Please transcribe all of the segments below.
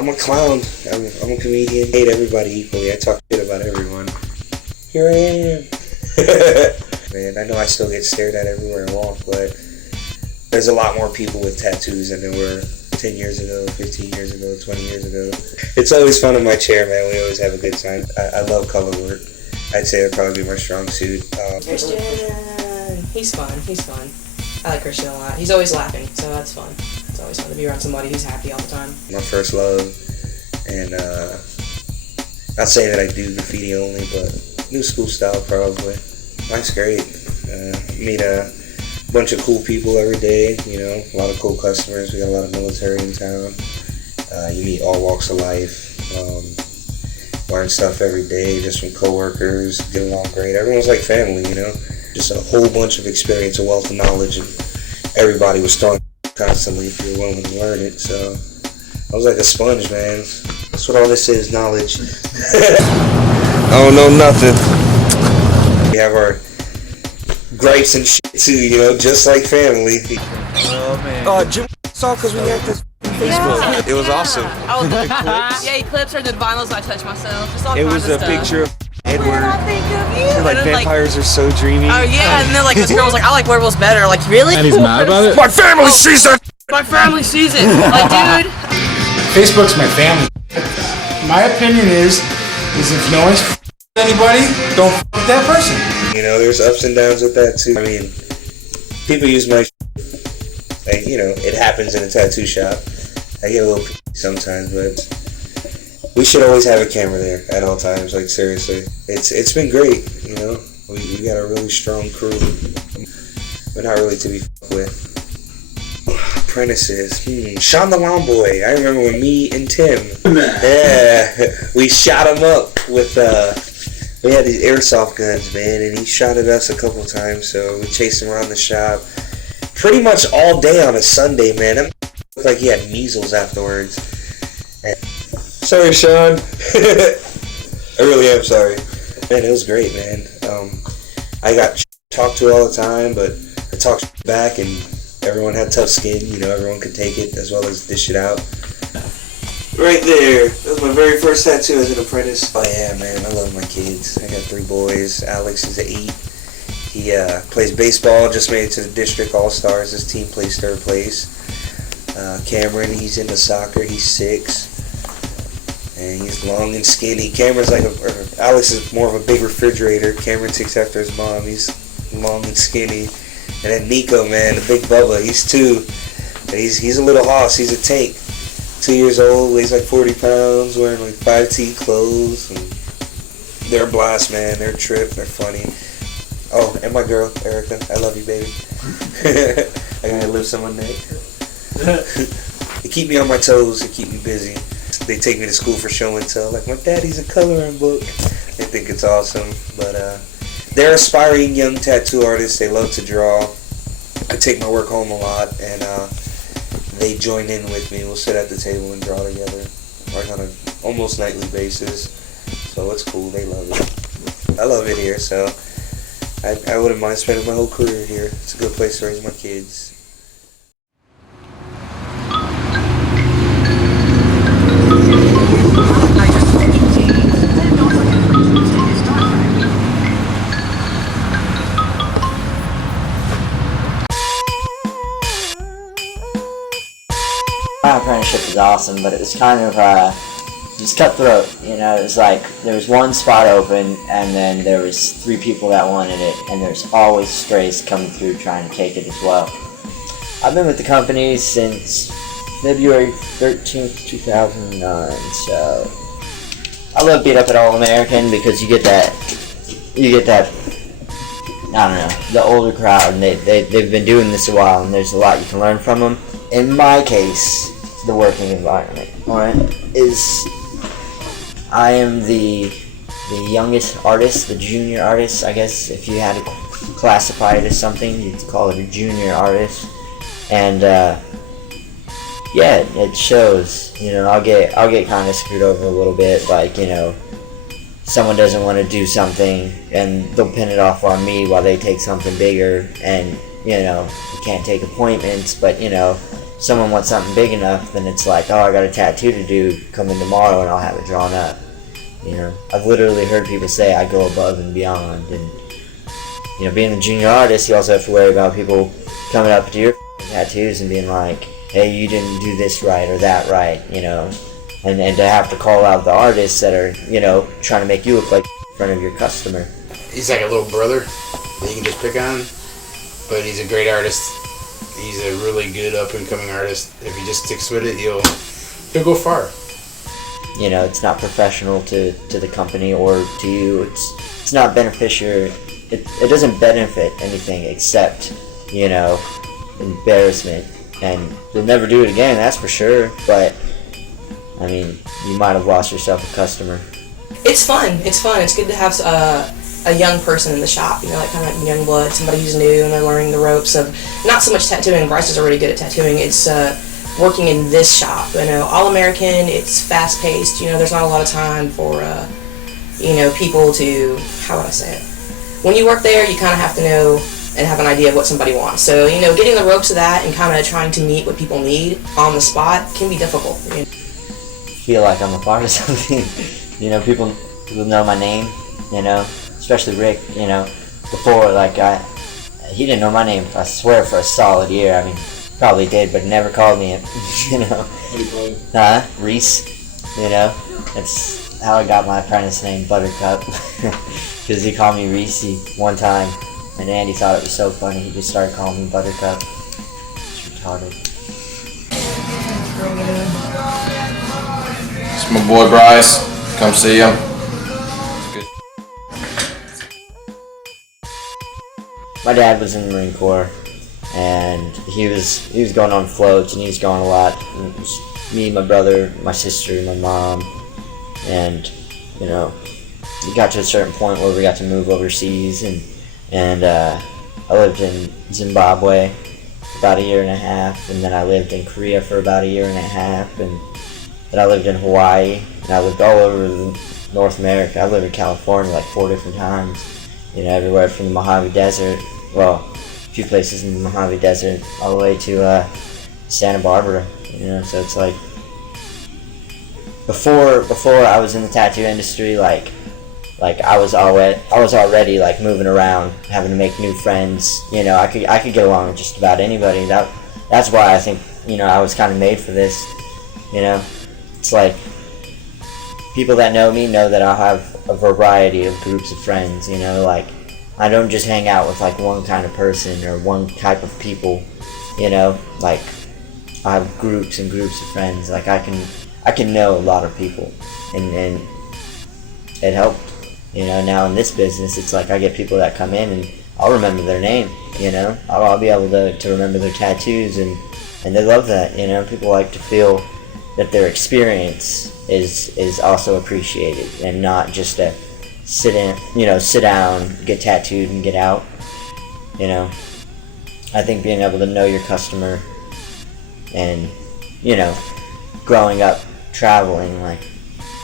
I'm a clown. I'm a comedian. I hate everybody equally. I talk shit about everyone. Here I am. Man, I know I still get stared at everywhere I walk, but there's a lot more people with tattoos than there were 10 years ago, 15 years ago, 20 years ago. It's always fun in my chair, man. We always have a good time. I love color work. I'd say that'd probably be my strong suit. Christian, he's fun. I like Christian a lot. He's always laughing, so that's fun. It's always fun to be around somebody who's happy all the time. My first love, and not saying that I do graffiti only, but new school style probably. Life's great. Meet a bunch of cool people every day, a lot of cool customers. We got a lot of military in town. You meet all walks of life. Learn stuff every day just from coworkers, get along great. Everyone's like family, Just a whole bunch of experience, a wealth of knowledge, and everybody was throwing constantly if you were willing to learn it. So I was like a sponge, man. That's what all this is, knowledge. I don't know nothing. We have our gripes and shit too, just like family. Oh man. Jim saw because we had this Facebook. It was awesome. Oh, the clips? Yeah, clips are the vinyls I touch myself. Just all It kinds was of a stuff. picture of Edward. I think of you. Like vampires are so dreamy. Oh yeah, and then like this girl was like, I like werewolves better. Like really? And he's mad about it? My family sees it! My family sees it. Like dude. Facebook's my family. My opinion is if no one's anybody, don't with that person. There's ups and downs with that too. I mean, people use my like, it happens in a tattoo shop. I get a little sometimes, but we should always have a camera there at all times. Like seriously, it's been great. We got a really strong crew. We're not really to be fucked with. Apprentices. Sean the Lawn Boy. I remember when me and Tim. Yeah, we shot him up with. We had these airsoft guns, man, and he shot at us a couple times. So we chased him around the shop, pretty much all day on a Sunday, man. It looked like he had measles afterwards. And sorry, Sean. I really am sorry. Man, it was great, man. I got talked to all the time, but I talked back, and everyone had tough skin. Everyone could take it as well as dish it out. Right there. That was my very first tattoo as an apprentice. Oh yeah, man. I love my kids. I got 3 boys. Alex is 8. He plays baseball. Just made it to the district all-stars. His team plays 3rd place. Cameron, he's into soccer. He's 6. And he's long and skinny. Cameron's like Alex is more of a big refrigerator. Cameron takes after his mom. He's long and skinny. And then Nico, man, the big Bubba. He's 2. He's a little hoss. He's a tank. 2 years old, weighs like 40 pounds, wearing like 5T clothes. And they're a blast, man. They're a trip. They're funny. Oh, and my girl, Erica. I love you, baby. I gotta live someone neck. They keep me on my toes. They keep me busy. They take me to school for show and tell. Like, my daddy's a coloring book. They think it's awesome. But they're aspiring young tattoo artists. They love to draw. I take my work home a lot, and they join in with me. We'll sit at the table and draw together, like on an almost nightly basis. So it's cool. They love it. I love it here, so I wouldn't mind spending my whole career here. It's a good place to raise my kids. My apprenticeship was awesome, but it was kind of just cutthroat. It was like there was one spot open, and then there was 3 people that wanted it, and there's always strays coming through trying to take it as well. I've been with the company since February 13th, 2009. So I love being up at All American because you get that. I don't know, the older crowd, and they've been doing this a while, and there's a lot you can learn from them. In my case, the working environment, alright, is I am the youngest artist, the junior artist, I guess, if you had to classify it as something, you'd call it a junior artist, and yeah, it shows. I'll get kind of screwed over a little bit, like, someone doesn't want to do something, and they'll pin it off on me while they take something bigger, and, you can't take appointments, but, someone wants something big enough, then it's like, oh, I got a tattoo to do, come in tomorrow and I'll have it drawn up. You know, I've literally heard people say I go above and beyond, and you know, being a junior artist, you also have to worry about people coming up to your tattoos and being like, hey, you didn't do this right or that right, you know, and to have to call out the artists that are, you know, trying to make you look like in front of your customer. He's like a little brother that you can just pick on, but he's a great artist. He's a really good up-and-coming artist. If he just sticks with it, he'll go far. You know, it's not professional to the company or to you. It's not beneficial. It doesn't benefit anything except, you know, embarrassment. And you'll never do it again, that's for sure. But, I mean, you might have lost yourself a customer. It's fun. It's fun. It's good to have a young person in the shop, you know, like kind of like young blood, somebody who's new and they're learning the ropes of not so much tattooing. Bryce is already good at tattooing. It's working in this shop. You know, All American. It's fast paced. You know, there's not a lot of time for you know, people to, how would I say it? When you work there, you kind of have to know and have an idea of what somebody wants. So, you know, getting the ropes of that and kind of trying to meet what people need on the spot can be difficult. You know? Feel like I'm a part of something. You know, people know my name, you know, especially Rick, you know, before, like, he didn't know my name, I swear, for a solid year. I mean, probably did, but never called me it, you know. What do you call it? Reese, you know, that's how I got my apprentice name, Buttercup, because he called me Reese one time, and Andy thought it was so funny, he just started calling me Buttercup. It's retarded. It's my boy Bryce. Come see him. My dad was in the Marine Corps, and he was going on floats, and he was going a lot. And it was me, my brother, my sister, my mom, and you know, we got to a certain point where we got to move overseas, and I lived in Zimbabwe for about a year and a half, and then I lived in Korea for about a year and a half, and then I lived in Hawaii, and I lived all over North America. I lived in California like 4 different times, you know, everywhere from the Mojave Desert, well, a few places in the Mojave Desert, all the way to Santa Barbara, you know, so it's like, before I was in the tattoo industry, like I was already like moving around, having to make new friends, you know, I could get along with just about anybody. That's why I think, you know, I was kind of made for this, you know. It's like, people that know me know that I'll have a variety of groups of friends, you know, like, I don't just hang out with like one kind of person or one type of people, you know, like, I have groups and groups of friends, like, I can know a lot of people, and it helped, you know. Now in this business, it's like I get people that come in and I'll remember their name, you know, I'll be able to remember their tattoos, and they love that, you know. People like to feel that their experience is also appreciated, and not just a sit down, get tattooed and get out, you know. I think being able to know your customer, and, you know, growing up traveling, like,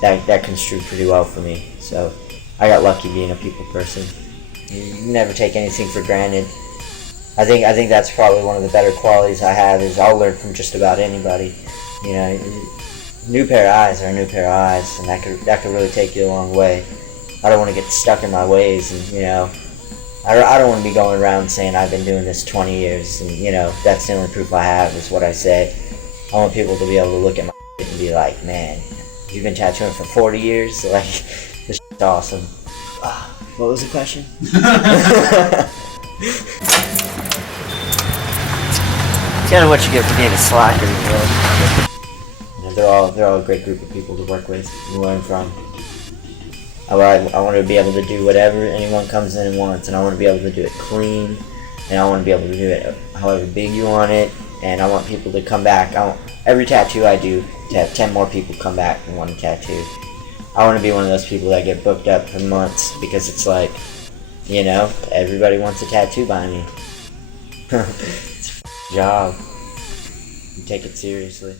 that construed pretty well for me. So I got lucky being a people person. You never take anything for granted. I think that's probably one of the better qualities I have, is I'll learn from just about anybody. You know, new pair of eyes are a new pair of eyes, and that could really take you a long way. I don't want to get stuck in my ways, and, you know, I don't want to be going around saying I've been doing this 20 years, and, you know, that's the only proof I have is what I say. I want people to be able to look at my and be like, man, you've been tattooing for 40 years? Like, this is awesome. What was the question? Kind of what you get for being a slacker, you know. They're all a great group of people to work with and learn from. I want to be able to do whatever anyone comes in and wants, and I want to be able to do it clean, and I want to be able to do it however big you want it, and I want people to come back. I want every tattoo I do to have 10 more people come back and want a tattoo. I want to be one of those people that get booked up for months, because it's like, you know, everybody wants a tattoo by me. It's a job. You take it seriously.